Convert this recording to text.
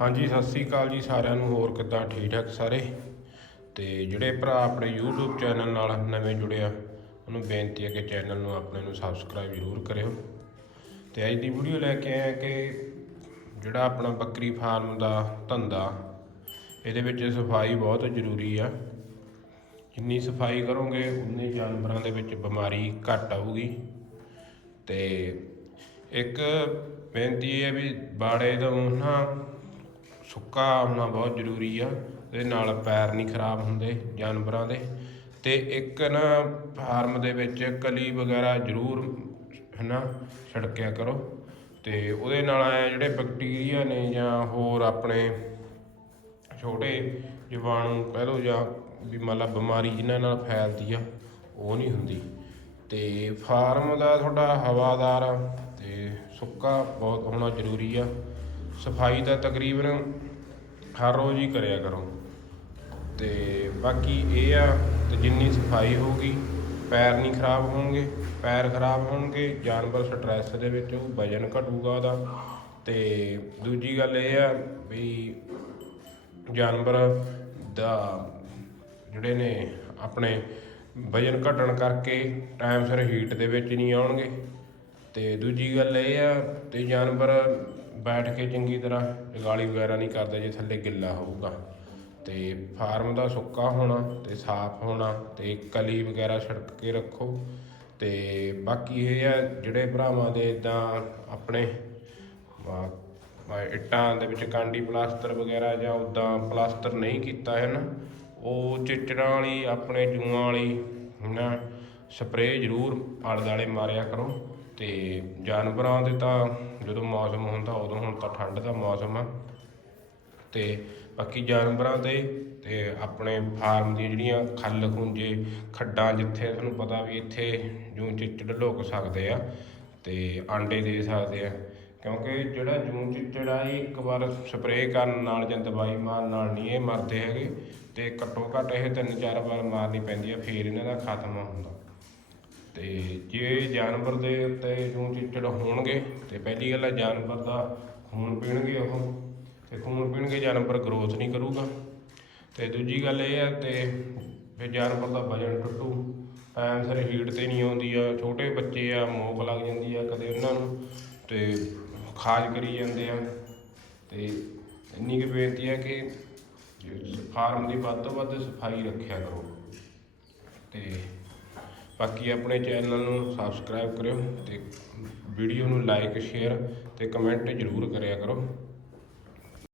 ਹਾਂਜੀ, ਸਤਿ ਸ੍ਰੀ ਅਕਾਲ ਜੀ ਸਾਰਿਆਂ ਨੂੰ, ਹੋਰ ਕਿੱਦਾਂ? ਠੀਕ ਠਾਕ ਸਾਰੇ? ਤੇ ਜਿਹੜੇ ਭਰਾ ਆਪਣੇ YouTube ਚੈਨਲ ਨਾਲ ਨਵੇਂ ਜੁੜੇ ਆ, ਉਹਨੂੰ ਬੇਨਤੀ ਹੈ ਕਿ ਚੈਨਲ ਨੂੰ ਆਪਣੇ ਨੂੰ ਸਬਸਕ੍ਰਾਈਬ ਜ਼ਰੂਰ ਕਰਿਓ। ਤੇ ਅੱਜ ਦੀ ਵੀਡੀਓ ਲੈ ਕੇ ਆਇਆ ਕਿ ਜਿਹੜਾ ਆਪਣਾ ਬੱਕਰੀ ਫਾਰਮ ਦਾ ਧੰਦਾ, ਇਹਦੇ ਵਿੱਚ ਸਫ਼ਾਈ ਬਹੁਤ ਜ਼ਰੂਰੀ ਆ। ਜਿੰਨੀ ਸਫ਼ਾਈ ਕਰੋਗੇ, ਉਨੇ ਜਾਨਵਰਾਂ ਦੇ ਵਿੱਚ ਬਿਮਾਰੀ ਘੱਟ ਆਊਗੀ। ਤੇ ਇੱਕ ਬੇਨਤੀ ਇਹ ਹੈ ਵੀ ਬਾੜੇ ਦਾ ਨਾ ਸੁੱਕਾ ਹੋਣਾ ਬਹੁਤ ਜ਼ਰੂਰੀ ਆ, ਇਹਦੇ ਨਾਲ ਪੈਰ ਨਹੀਂ ਖਰਾਬ ਹੁੰਦੇ ਜਾਨਵਰਾਂ ਦੇ। ਤੇ ਇੱਕ ਨਾ ਫਾਰਮ ਦੇ ਵਿੱਚ ਕਲੀ ਵਗੈਰਾ ਜ਼ਰੂਰ ਹਨਾ ਛਿੜਕਿਆ ਕਰੋ। ਤੇ ਉਹਦੇ ਨਾਲ ਆਇਆ ਜਿਹੜੇ ਬੈਕਟੀਰੀਆ ਨੇ ਜਾਂ ਹੋਰ ਆਪਣੇ ਛੋਟੇ ਜੀਵਾਣੂ ਕਹਿ ਲਓ ਜਾਂ ਵੀ ਮਤਲਬ ਬਿਮਾਰੀ ਜਿਨ੍ਹਾਂ ਨਾਲ ਫੈਲਦੀ ਆ, ਉਹ ਨਹੀਂ ਹੁੰਦੀ। ਤੇ ਫਾਰਮ ਦਾ ਤੁਹਾਡਾ ਹਵਾਦਾਰ ਤੇ ਸੁੱਕਾ ਬਹੁਤ ਹੋਣਾ ਜ਼ਰੂਰੀ ਆ। ਸਫ਼ਾਈ ਤਾਂ ਤਕਰੀਬਨ ਹਰ ਰੋਜ਼ ਹੀ ਕਰਿਆ ਕਰੋ। ਤੇ ਬਾਕੀ ਇਹ ਆ ਤੇ ਜਿੰਨੀ ਸਫ਼ਾਈ ਹੋਊਗੀ, ਪੈਰ ਨਹੀਂ ਖਰਾਬ ਹੋਣਗੇ, ਪੈਰ ਖਰਾਬ ਹੋਣਗੇ, ਜਾਨਵਰ ਸਟ੍ਰੈਸ ਦੇ ਵਿੱਚ ਉਹ ਵਜਨ ਘਟੂਗਾ ਉਹਦਾ। ਤੇ ਦੂਜੀ ਗੱਲ ਇਹ ਆ ਵੀ ਜਾਨਵਰ ਦਾ ਜਿਹੜੇ ਨੇ ਆਪਣੇ ਵਜਨ ਘਟਣ ਕਰਕੇ ਟਾਈਮ ਸਿਰ ਹੀਟ ਦੇ ਵਿੱਚ ਨਹੀਂ ਆਉਣਗੇ। ਤੇ ਦੂਜੀ ਗੱਲ ਇਹ ਆ ਤੇ ਜਾਨਵਰ ਬੈਠ ਕੇ ਚੰਗੀ ਤਰ੍ਹਾਂ ਜਗਾਲੀ ਵਗੈਰਾ ਨਹੀਂ ਕਰਦੇ ਜੇ ਥੱਲੇ ਗਿੱਲਾ ਹੋਊਗਾ। ਤੇ ਫਾਰਮ ਦਾ ਸੁੱਕਾ ਹੋਣਾ ਤੇ ਸਾਫ਼ ਹੋਣਾ ਤੇ ਕਲੀ ਵਗੈਰਾ ਛਿੜਕ ਕੇ ਰੱਖੋ। ਤੇ ਬਾਕੀ ਇਹ ਆ ਜਿਹੜੇ ਭਰਾਵਾਂ ਦੇ ਇਦਾਂ ਆਪਣੇ ਇੱਟਾਂ ਦੇ ਵਿੱਚ ਕਾਂਡੀ ਪਲਾਸਟਰ ਵਗੈਰਾ ਜਾਂ ਉਦਾਂ ਪਲਾਸਟਰ ਨਹੀਂ ਕੀਤਾ ਹੈ ਨਾ, ਉਹ ਚਿੱਚੜਾਂ ਵਾਲੀ, ਆਪਣੇ ਜੂਆਂ ਵਾਲੀ ਨਾ ਸਪਰੇਅ ਜ਼ਰੂਰ ਆਲੇ ਦੁਆਲੇ ਮਾਰਿਆ ਕਰੋ। ਤੇ ਜਾਨਵਰਾਂ ਦੇ ਤਾਂ ਜਦੋਂ ਮੌਸਮ ਹੁੰਦਾ ਉਦੋਂ ਹੁਣ ਤਾਂ ਠੰਡ ਦਾ ਮੌਸਮ ਆ। ਤੇ ਬਾਕੀ ਜਾਨਵਰਾਂ ਦੇ ਤੇ ਆਪਣੇ ਫਾਰਮ ਦੀਆਂ ਜਿਹੜੀਆਂ ਖੱਲ ਖੁੰਝੇ, ਖੱਡਾਂ ਜਿੱਥੇ ਤੁਹਾਨੂੰ ਪਤਾ ਵੀ ਇੱਥੇ ਜੂੰ ਚਿੱਚੜ ਲੁਕ ਸਕਦੇ ਆ ਤੇ ਆਂਡੇ ਦੇ ਸਕਦੇ ਆ। ਕਿਉਂਕਿ ਜਿਹੜਾ ਜੂੰ ਚਿੱਚੜ ਆ, ਇਹ ਇੱਕ ਵਾਰ ਸਪਰੇਅ ਕਰਨ ਨਾਲ ਜਾਂ ਦਵਾਈ ਮਾਰਨ ਨਾਲ ਨਹੀਂ ਇਹ ਮਰਦੇ ਹੈਗੇ ਤੇ ਘੱਟੋ ਘੱਟ ਇਹ ਤਿੰਨ ਚਾਰ ਵਾਰ ਮਾਰਨੀ ਪੈਂਦੀ ਆ, ਫੇਰ ਇਹਨਾਂ ਦਾ ਖਤਮ ਹੁੰਦਾ। ਤੇ ਜੇ ਜਾਨਵਰ ਦੇ ਉੱਤੇ ਜੂੰ ਚਿੱਚੜ ਹੋਣਗੇ, ਤੇ ਪਹਿਲੀ ਗੱਲ ਹੈ ਜਾਨਵਰ ਦਾ ਖੂਨ ਪੀਣਗੇ ਉਹ। ਤੇ ਖੂਨ ਪੀਣਗੇ, ਜਾਨਵਰ ਗਰੋਥ ਨਹੀਂ ਕਰੂਗਾ। ਤੇ ਦੂਜੀ ਗੱਲ ਇਹ ਹੈ ਤੇ ਫਿਰ ਜਾਨਵਰ ਦਾ ਵਜਨ ਟੁੱਟੂ। ਟਾਈਮ ਸਿਰ ਹੀਟ ਤੇ ਨਹੀਂ ਆਉਂਦੀ ਆ, ਛੋਟੇ ਬੱਚੇ ਆ, ਮੋਕ ਲੱਗ ਜਾਂਦੀ ਆ ਕਦੇ ਉਹਨਾਂ ਨੂੰ, ਤੇ ਖਾਜ ਕਰੀ ਜਾਂਦੇ ਆ। ਤੇ ਇੰਨੀ ਕੁ ਬੇਨਤੀ ਹੈ ਕਿ ਫਾਰਮ ਦੀ ਵੱਧ ਤੋਂ ਵੱਧ ਸਫ਼ਾਈ ਰੱਖਿਆ ਕਰੋ। ਤੇ ਬਾਕੀ ਆਪਣੇ ਚੈਨਲ ਨੂੰ ਸਬਸਕ੍ਰਾਈਬ ਕਰਿਓ ਤੇ ਵੀਡੀਓ ਨੂੰ ਲਾਈਕ ਸ਼ੇਅਰ ਤੇ ਕਮੈਂਟ ਜ਼ਰੂਰ ਕਰਿਆ ਕਰੋ।